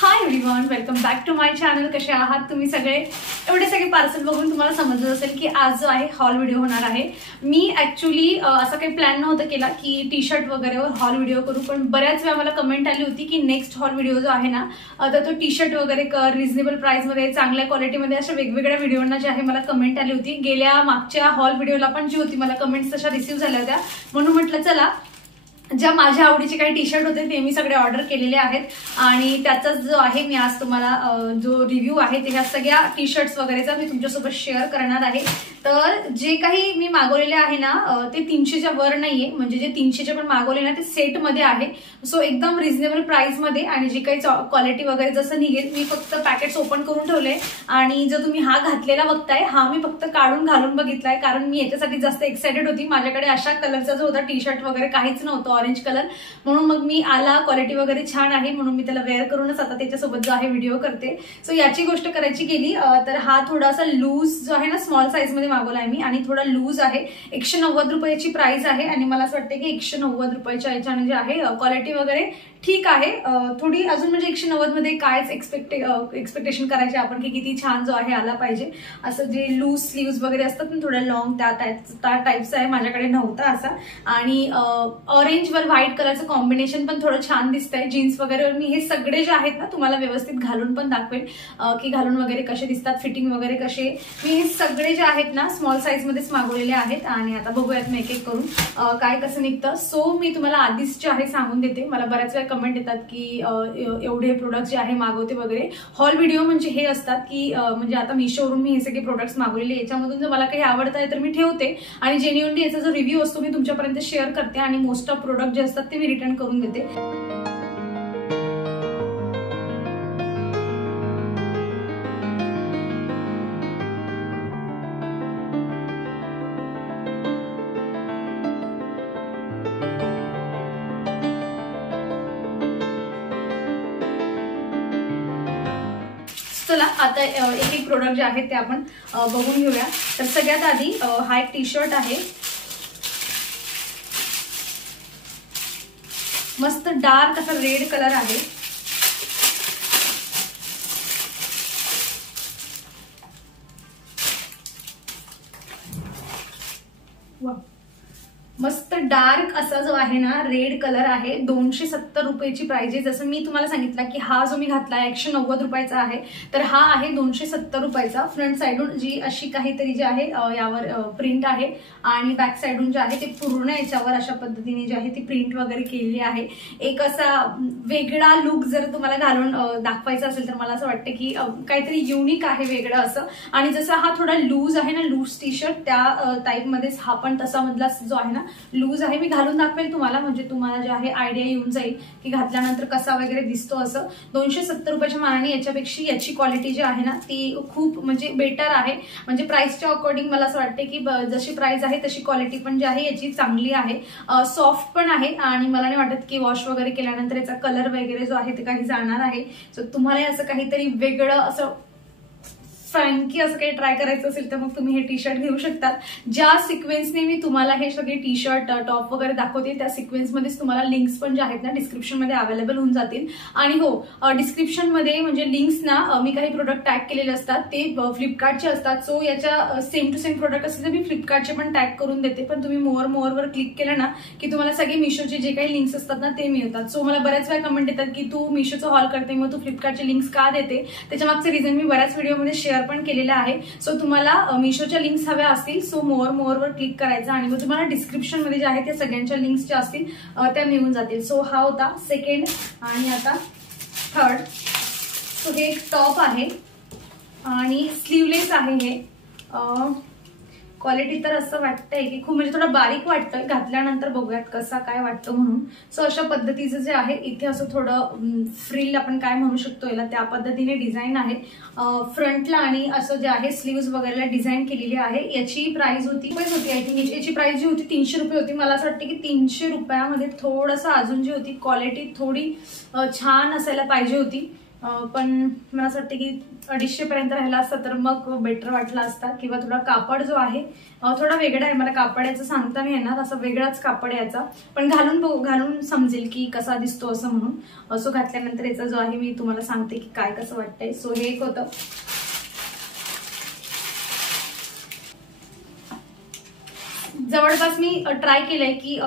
High everyone, welcome back to my channel. कसे आहात तुम्ही सगळे? एवढे सगळे पार्सल बघून तुम्हाला समजलं असेल की आज जो आहे हॉल व्हिडिओ होणार आहे. मी ऍक्च्युली असा काही प्लॅन नव्हता केला की टी शर्ट वगैरेवर हॉल व्हिडिओ करू, पण बऱ्याच वेळा मला कमेंट आली होती की नेक्स्ट हॉल व्हिडिओ जो आहे ना तर तो टी शर्ट वगैरे कर, रिझनेबल प्राइस मध्ये, चांगल्या क्वालिटीमध्ये, अशा वेगवेगळ्या व्हिडिओना जे आहे मला कमेंट आली होती. गेल्या मागच्या हॉल व्हिडिओला पण जी होती मला कमेंट्स तशा रिसीव्ह झाल्या होत्या, म्हणून म्हटलं चला ज्या माझ्या आवडीचे काही टी शर्ट होते ते मी सगळे ऑर्डर केलेले आहेत आणि त्याचाच जो आहे मी आज तुम्हाला जो रिव्ह्यू आहे ते ह्या सगळ्या टी शर्ट्स वगैरेचा मी तुमच्यासोबत शेअर करणार आहे. तर जे काही मी मागवलेले आहे ना ते 300च्या वर नाहीये, म्हणजे जे 300चे पण मागवले ना ते सेटमध्ये आहे. सो एकदम रिझनेबल प्राइस मध्ये आणि जी काही क्वालिटी वगैरे जसं निघेल, मी फक्त पॅकेट्स ओपन करून ठेवले. आणि जो तुम्ही हा घातलेला बघताय हा मी फक्त काढून घालून बघितलाय, कारण मी याच्यासाठी जास्त एक्साइटेड होती. माझ्याकडे अशा कलरचा जो होता टी शर्ट वगैरे काहीच नव्हतं, ऑरेंज कलर, म्हणून मग मी आला क्वालिटी वगैरे छान आहे म्हणून मी त्याला वेअर करूनच आता त्याच्यासोबत जो आहे व्हिडिओ करते. सो याची गोष्ट करायची गेली तर हा थोडासा लूज जो आहे ना स्मॉल साईज मध्ये मागवला आहे मी आणि थोडा लूज आहे. 190 रुपयाची प्राइस आहे आणि मला असं वाटतं की 190 रुपयाच्या याच्याने जे आहे क्वालिटी वगैरे ठीक आहे. थोडी अजून म्हणजे 190 मध्ये कायच एक्सपेक्टेशन करायचे आपण की किती छान जो आहे आला पाहिजे. असं जे लूज स्लीव्स वगैरे असतात ना थोडं लॉंग त्या टाईपचा आहे, माझ्याकडे नव्हता असा. आणि ऑरेंज वर व्हाईट कलरचं कॉम्बिनेशन पण थोडं छान दिसतंय. जीन्स वगैरे मी हे सगळे जे आहेत ना तुम्हाला व्यवस्थित घालून पण दाखवेन की घालून वगैरे कसे दिसतात, फिटिंग वगैरे कसे. मी हे सगळे जे आहेत ना स्मॉल साईज मध्येच मागवलेले आहेत आणि आता बघूयात मी एक एक करून काय कसं निघतं. सो मी तुम्हाला आधीच जे आहे सांगून देते, मला बऱ्याच वेळा कमेंट येतात की एवढे प्रोडक्ट जे आहे मागवते वगैरे. हॉल व्हिडिओ म्हणजे हे असतात की म्हणजे आता मीशोवरून मी हे सगळे प्रोडक्ट्स मागवलेले, याच्यामधून जर मला काही आवडत आहे तर मी ठेवते आणि जेन्युइनली याचा जो रिव्ह्यू असतो मी तुमच्यापर्यंत शेअर करते आणि मोस्ट ऑफ प्रोडक्ट जे असतात ते मी रिटर्न करून देते. चला आता एक एक प्रोडक्ट जे आहेत ते आपण बघून घेऊया. तर सगळ्यात आधी हा एक टी शर्ट आहे, मस्त डार्क असा रेड कलर आहे. वाव, मस्त डार्क असा जो आहे ना रेड कलर आहे. 270 रुपयाची प्राइस आहे. जसं मी तुम्हाला सांगितलं की हा जो मी घातला 190 रुपयाचा आहे, तर हा आहे 270 रुपयाचा. फ्रंट साइडून जी अशी काहीतरी जी आहे यावर प्रिंट आहे आणि बॅक साइडून जे आहे ते पूर्ण याच्यावर अशा पद्धतीने जी आहे ती प्रिंट वगैरे केलेली आहे. एक असा वेगळा लुक जर तुम्हाला घालून दाखवायचा असेल तर मला असं वाटतं की काहीतरी युनिक आहे, वेगळं असं. आणि जसा हा थोडा लूज आहे ना, लूज टी शर्ट त्या टाईपमध्येच हा पण तसा मधला जो आहे ना लूज आहे. मी घालून दाखवेल तुम्हाला, म्हणजे तुम्हाला जे आहे आयडिया येऊन जाईल की घातल्यानंतर कसा वगैरे दिसतो असं. 270 रुपयाच्या मानाने याच्यापेक्षा याची क्वालिटी जी आहे ना ती खूप म्हणजे बेटर आहे. म्हणजे प्राइसच्या अकॉर्डिंग मला असं वाटते की जशी प्राइस आहे तशी क्वालिटी पण जी आहे याची चांगली आहे. सॉफ्ट पण आहे आणि मला नाही वाटत की वॉश वगैरे केल्यानंतर याचा कलर वगैरे जो आहे ते काही जाणार आहे. सो तुम्हाला असं काहीतरी वेगळं असं फ्रँकी असं काही ट्राय करायचं असेल तर मग तुम्ही हे टी शर्ट घेऊ शकतात. ज्या सिक्वेन्सने मी तुम्हाला हे सगळे टी शर्ट टॉप वगैरे दाखवते त्या सिक्वेन्समध्येच तुम्हाला लिंक्स पण जे आहेत ना डिस्क्रिप्शन मध्ये अवेलेबल होऊन जातील. आणि हो, डिस्क्रिप्शन मध्ये म्हणजे लिंक्स ना मी काही प्रोडक्ट टॅग केलेले असतात ते फ्लिपकार्टचे असतात. सो याच्या सेम टू सेम प्रोडक्ट असतील तर मी फ्लिपकार्टचे पण टॅग करून देते, पण तुम्ही मोर वर क्लिक केलं ना की तुम्हाला सगळे मिशोचे जे काही लिंक्स असतात ना ते मिळतात. सो मला बऱ्याच वेळा कमेंट येतात की तू मिशोचं हॉल करते मग तू फ्लिपकार्टचे लिंक्स का देते. त्याच्या मागचे रिझन मी बऱ्याच व्हिडिओमध्ये शेअर पण केलेला आहे. सो तुम्हाला मिशोच्या लिंक्स हव्या असतील सो मोर वर क्लिक करायचं आणि मग तुम्हाला डिस्क्रिप्शन मध्ये जे आहे त्या सगळ्यांच्या लिंक्स ज्या असतील त्या मिळून जातील. सो हा होता सेकंड आणि आता थर्ड. सो हे एक टॉप आहे आणि स्लीवलेस आहे. हे क्वालिटी तर असं वाटतंय की खूप म्हणजे थोडं बारीक वाटतंय, घातल्यानंतर बघूयात कसा काय वाटतं म्हणून. सो अशा पद्धतीचं जे आहे इथे असं थोडं फ्रिल आपण काय म्हणू शकतो याला त्या पद्धतीने डिझाईन आहे फ्रंटला आणि असं जे आहे स्लीव्स वगैरेला डिझाईन केलेली आहे. याची प्राइस होती आय थिंक याची प्राइस जी होती 300 रुपये होती. मला असं वाटतं की 300 रुपयामध्ये थोडंसं अजून जी होती क्वालिटी थोडी छान असायला पाहिजे होती. पण मला असं वाटतं की 250 पर्यंत राहिला असता तर मग बेटर वाटला असता, किंवा थोडा कापड जो आहे थोडा वेगळा आहे. मला कापड याचं सांगता नाही येणार, असा वेगळाच कापड याचा, पण घालून समजेल की कसा दिसतो असं म्हणून. सो घातल्यानंतर याचा जो आहे मी तुम्हाला सांगते की काय कसं वाटतंय. सो हे एक होतं. जवळपास मी ट्राय केलंय की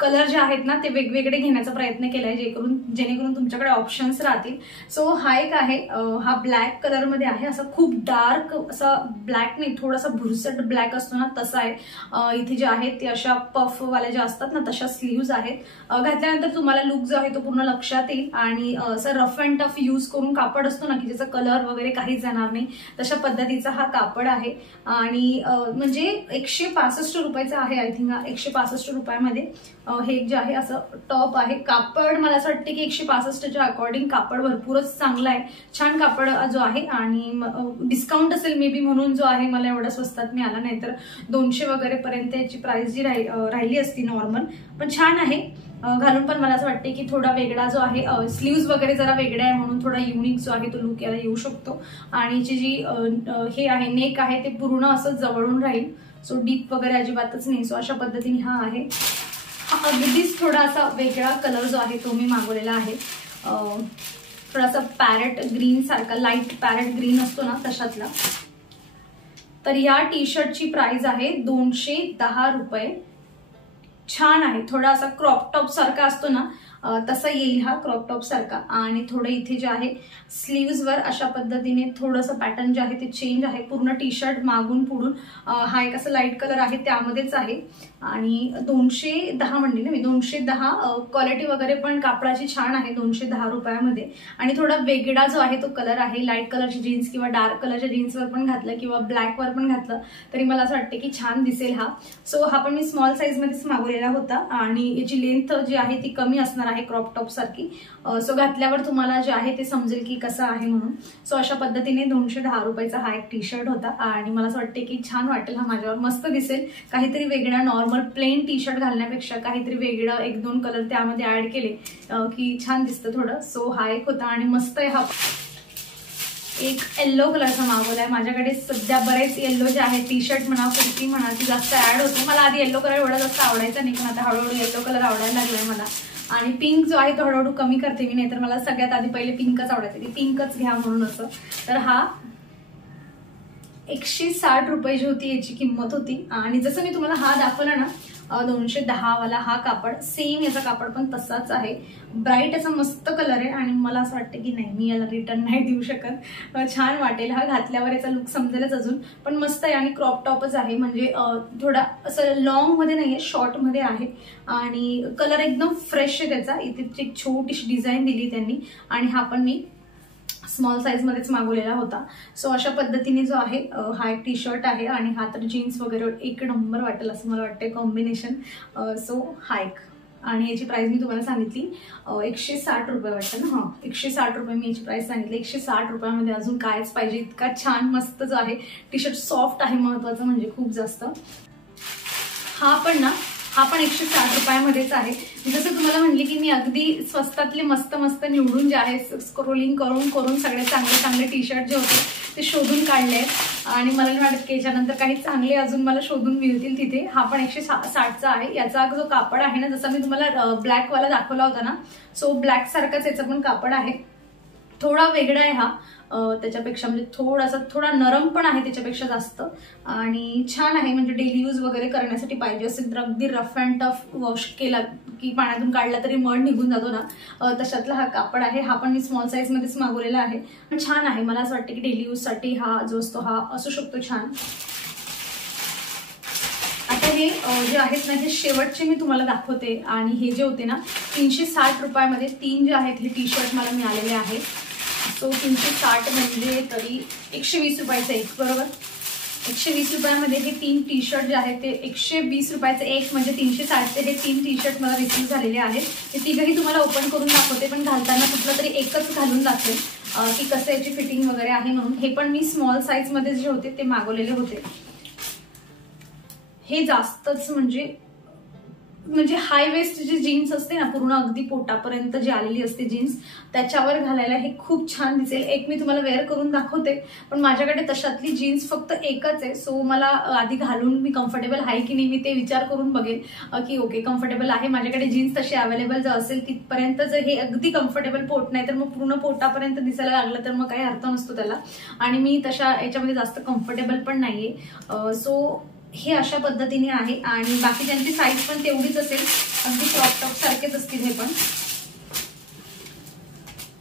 कलर जे आहेत ना ते वेगवेगळे घेण्याचा प्रयत्न केलाय, जेणेकरून तुमच्याकडे ऑप्शन्स राहतील. सो हा एक आहे, हा ब्लॅक कलर मध्ये आहे. असा खूप डार्क असा ब्लॅक नाही, थोडासा भुरसट ब्लॅक असतो ना तसा आहे. इथे जे आहेत ते अशा पफ वाल्या ज्या असतात ना तशा स्लीव्ज आहेत. घातल्यानंतर तुम्हाला लुक जो आहे तो पूर्ण लक्षात येईल, आणि असं रफ अँड टफ यूज करून कापड असतो ना की ज्याचा कलर वगैरे काहीच जाणार नाही, तशा पद्धतीचा हा कापड आहे. आणि म्हणजे 165 रुपयाचा आहे. आय थिंक 165 रुपयामध्ये हे जे आहे असं टॉप आहे. कापड मला असं वाटतं की 165च्या अकॉर्डिंग कापड भरपूरच चांगला आहे, छान कापड जो आहे. आणि डिस्काउंट असेल मे बी म्हणून जो आहे मला एवढा स्वस्तात मिळाला, नाही तर 200 वगैरे पर्यंत याची प्राइस जी राहिली असती नॉर्मल. पण छान आहे घालून. पण मला असं वाटतं की थोडा वेगळा जो आहे, स्लीव्ज वगैरे जरा वेगळा आहे म्हणून थोडा युनिक जो आहे तो लुक याला येऊ शकतो. आणि जी हे आहे नेक आहे ते पूर्ण असं जवळून राहील, सो डीप वगैरे अजिबातच नाही. सो अशा पद्धतीने हा आहे. हा अगदीच थोडा असा वेगळा कलर जो आहे तो मी मागवलेला आहे. थोडासा पॅरेट ग्रीन सारखा, लाईट पॅरेट ग्रीन असतो ना तशातला. तर या टी शर्टची प्राइस आहे 210 रुपये. छान आहे, थोडा असा क्रॉप टॉप सारखा असतो ना तसा येईल हा क्रॉप टॉप सारखा. आणि थोडं इथे जे आहे स्लीव्ज वर अशा पद्धतीने थोडंसं पॅटर्न जे आहे ते चेंज आहे. पूर्ण टी शर्ट मागून पुढून हा एक असा लाईट कलर आहे त्यामध्येच आहे. आणि 210 म्हणली ना मी, 210. क्वालिटी वगैरे पण कापडाची छान आहे 210 रुपयामध्ये. आणि थोडा वेगळा जो आहे तो कलर आहे. लाईट कलरची जीन्स किंवा डार्क कलरच्या जीन्सवर पण घातलं किंवा ब्लॅकवर पण घातलं तरी मला असं वाटतं की छान दिसेल हा. सो हा पण मी स्मॉल साईजमध्येच मागवलेला होता, आणि याची लेंथ जी आहे ती कमी असणार आहे क्रॉप टॉप सारखी. सो घातल्यावर तुम्हाला जे आहे ते समजेल की कसं आहे म्हणून. सो अशा पद्धतीने 210 रुपयाचा हा एक टी शर्ट होता, आणि मला असं वाटतं की छान वाटेल हा माझ्यावर, मस्त दिसेल. काहीतरी वेगळा, नॉर्मल प्लेन टी शर्ट घालण्यापेक्षा काहीतरी वेगळं 1-2 कलर त्यामध्ये ऍड केले की छान दिसतं थोडं. सो हा एक होता. आणि मस्त आहे हा एक येल्लो कलरचा मागवलाय. माझ्याकडे सध्या बरेच येल्लो जे आहे टी शर्ट म्हणा कुर्ती म्हणा ती जास्त ऍड होतो. मला आधी येल्लो कलर एवढा जास्त आवडायचा नाही, पण आता हळूहळू येल्लो कलर आवडायला लागलाय मला. आणि पिंक जो आहे तो हळूहळू कमी करते मी, नाहीतर मला सगळ्यात आधी पहिले पिंकच आवडायचं की पिंकच घ्या म्हणून असं. तर हा 160 रुपये जी होती याची किंमत होती. आणि जसं मी तुम्हाला हा दाखवला ना 210 वाला हा कापड, सेम याचा कापड पण तसाच आहे. ब्राईट असा मस्त कलर आहे. आणि मला असं वाटतं की नाही, मी याला रिटर्न नाही देऊ शकत. छान वाटेल हा घातल्यावर, याचा लुक समजेलच अजून. पण मस्त आहे. आणि क्रॉप टॉपच आहे, म्हणजे थोडा असं लॉंग मध्ये नाहीये, शॉर्ट मध्ये आहे. आणि कलर एकदम फ्रेश आहे त्याचा. इथे एक छोटीशी डिझाईन दिली त्यांनी. आणि हा पण मी स्मॉल साईज मध्येच मागवलेला होता. सो अशा पद्धतीने जो आहे हा एक टी शर्ट आहे. आणि हा तर जीन्स वगैरे एक नंबर वाटेल असं मला वाटतं कॉम्बिनेशन. सो हा एक. आणि याची प्राइस मी तुम्हाला सांगितली 160 रुपये वाटतं ना. 160 रुपये मी याची प्राइस सांगितली. 160 रुपयामध्ये अजून कायच पाहिजे, इतका छान मस्त जो आहे टी शर्ट. सॉफ्ट आहे महत्वाचं म्हणजे खूप जास्त. हा पण 160 रुपयामध्येच आहे. जसं तुम्हाला म्हणली की मी अगदी स्वस्तातले मस्त मस्त निवडून जे आहे स्क्रोलिंग करून सगळे चांगले टी शर्ट जे होते ते शोधून काढले. आणि मला नाही वाटत की याच्यानंतर काही चांगले अजून मला शोधून मिळतील तिथे. हा पण 160चा आहे. याचा जो कापड आहे ना, जसं मी तुम्हाला ब्लॅक वाला दाखवला होता ना, सो ब्लॅक सारखाच याचं पण कापड आहे. थोडा वेगळा आहे हा त्याच्यापेक्षा, म्हणजे थोडा नरम पण आहे त्याच्यापेक्षा जास्त. आणि छान आहे, म्हणजे डेली यूज वगैरे करण्यासाठी पाहिजे असेल तर अगदी रफ अँड टफ वॉश केला की पाण्यातून काढला तरी मळ निघून जातो ना, तशातला हा कापड आहे. हा पण मी स्मॉल साईज मध्येच मागवलेला आहे. पण छान आहे. मला असं वाटतं की डेली यूज साठी हा जो असतो हा असू शकतो छान. आता हे जे आहेत ना हे शेवटचे मी तुम्हाला दाखवते. आणि हे जे होते ना 360 रुपयामध्ये 3 जे आहेत हे टी शर्ट मला मिळालेले आहेत. सो 360 म्हणजे तरी 120 रुपयाचं एक, बरोबर. 120 रुपयामध्ये हे 3 टी शर्ट जे आहेत ते 120 रुपयाचं एक, म्हणजे 360चे हे 3 टी शर्ट मला रिसीव्ह झालेले आहेत. ते तिघही तुम्हाला ओपन करून दाखवते, पण घालताना कुठलं तरी एकच घालून दाखवेल की कसं याची फिटिंग वगैरे आहे म्हणून. हे पण मी स्मॉल साईज मध्ये जे होते ते मागवलेले होते. हे जास्तच म्हणजे म्हणजे हाय वेस्ट जी जीन्स असते ना, पूर्ण अगदी पोटापर्यंत जी आलेली असते जीन्स, त्याच्यावर घालायला हे खूप छान दिसेल. एक मी तुम्हाला वेअर करून दाखवते, पण माझ्याकडे तशातली जीन्स फक्त एकच आहे. सो मला आधी घालून मी कम्फर्टेबल आहे की नाही मी ते विचार करून बघेल की ओके कम्फर्टेबल आहे. माझ्याकडे जीन्स तशी अवेलेबल जर असेल तिथपर्यंत, जर हे अगदी कम्फर्टेबल पोट नाही तर मग पूर्ण पोटापर्यंत दिसायला लागलं तर मग काही अर्थ नसतो त्याला, आणि मी तशा याच्यामध्ये जास्त कम्फर्टेबल पण नाहीये. सो हे अशा पद्धतीने आहे, आणि बाकी त्यांची साईज पण तेवढीच असेल, अगदी क्रॉप टॉप सारखेच असतील हे पण.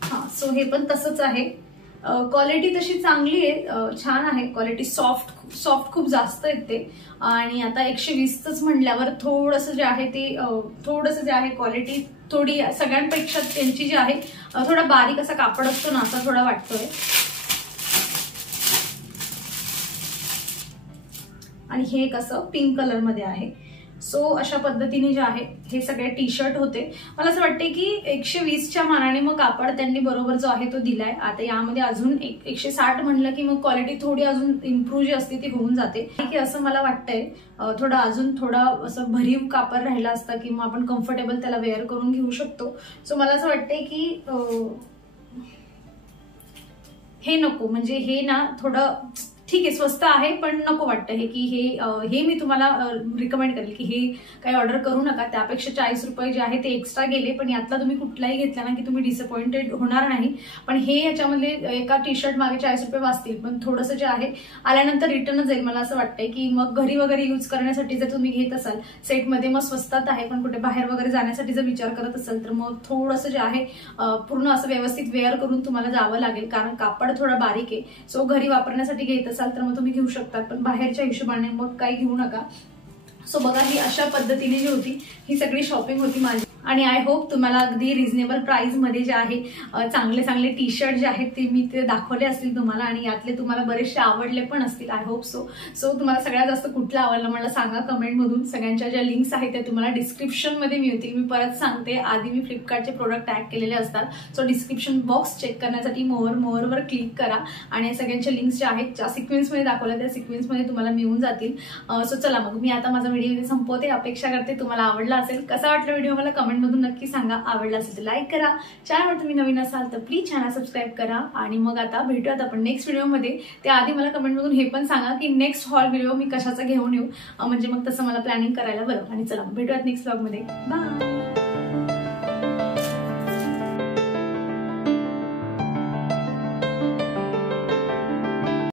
हा, सो हे पण तसंच आहे. क्वालिटी तशी चांगली आहे, छान आहे क्वालिटी, सॉफ्ट खूप जास्त येते. आणि आता 120च म्हणल्यावर थोडंसं जे आहे ते थोडंसं जे आहे क्वालिटी थोडी सगळ्यांपेक्षा त्यांची जी आहे थोडा बारीक असा कापड असतो ना, असा थोडा वाटतोय. आणि हे एक असं पिंक कलर मध्ये आहे. सो अशा पद्धतीने जे आहे हे सगळे टी शर्ट होते. मला असं वाटते की 120च्या मानाने मग कापड त्यांनी बरोबर जो आहे तो दिलाय. आता यामध्ये अजून 160 म्हणलं की मग क्वालिटी थोडी अजून इम्प्रूव्ह जी असते ती होऊन जाते, की असं मला वाटतंय. थोडा असं भरीव कापड राहिला असता की मग आपण कम्फर्टेबल त्याला वेअर करून घेऊ शकतो. सो मला असं वाटतंय की हे नको, म्हणजे हे ना थोडं ठीक आहे स्वस्त आहे पण नको वाटतं हे, की हे मी तुम्हाला रिकमेंड करेल की हे काही ऑर्डर करू नका. त्यापेक्षा 40 रुपये जे आहे ते एक्स्ट्रा गेले, पण यातला तुम्ही कुठलाही घेतला ना की तुम्ही डिसअपॉइंटेड होणार नाही. पण हे याच्यामध्ये एका टी शर्ट मागे 40 रुपये वाचतील, पण थोडंसं जे आहे आल्यानंतर रिटर्नच जाईल. मला असं वाटतंय की मग घरी वगैरे यूज करण्यासाठी जर तुम्ही घेत असाल सेटमध्ये मग स्वस्तात आहे, पण कुठे बाहेर वगैरे जाण्यासाठी जर विचार करत असाल तर मग थोडंसं जे आहे पूर्ण असं व्यवस्थित वेअर करून तुम्हाला जावं लागेल, कारण कापड थोडा बारीक आहे. सो घरी वापरण्यासाठी घेत असाल तर मग तुम्ही घेऊ शकतात, पण बाहेरच्या हिशोबाने मग काही घेऊ नका. सो बघा, ही अशा पद्धतीने जी होती ही सगळी शॉपिंग होती माझी, आणि आय होप तुम्हाला अगदी रिझनेबल प्राइस मध्ये जे आहे चांगले टी शर्ट जे आहेत ते मी ते दाखवले असतील तुम्हाला, आणि यातले तुम्हाला बरेचसे आवडले पण असतील. I hope so. तुम्हाला सगळ्यात जास्त कुठलं आवडलं मला सांगा कमेंटमधून. सगळ्यांच्या ज्या लिंक्स आहेत त्या तुम्हाला डिस्क्रिप्शन मध्ये मिळतील. मी परत सांगते, आधी मी फ्लिपकार्टचे प्रोडक्ट टॅग केलेले असतात. सो डिस्क्रिप्शन बॉक्स चेक करण्यासाठी मोअरवर क्लिक करा, आणि सगळ्यांच्या लिंक्स ज्या आहेत ज्या सिक्वेन्समध्ये दाखवल्या त्या सिक्वेन्समध्ये तुम्हाला मिळून जातील. सो चला मग मी आता माझा व्हिडिओ संपवते. अपेक्षा करते तुम्हाला आवडला असेल. कसा वाटला व्हिडिओ मला कमेंट मधून नक्की सांगा. आवडला असेल तर लाईक करा. चॅनलवर तुम्ही नवीन असाल तर प्लीज चॅनल सबस्क्राईब करा. आणि मग आता भेटूयात आपण नेक्स्ट व्हिडिओमध्ये. त्याआधी मला कमेंट मधून हे पण सांगा की नेक्स्ट हॉल व्हिडिओ मी कशाचा घेऊन येऊ, म्हणजे मग तसं मला प्लॅनिंग करायला बरं. आणि चला भेटूयात नेक्स्ट व्लॉगमध्ये. बाय.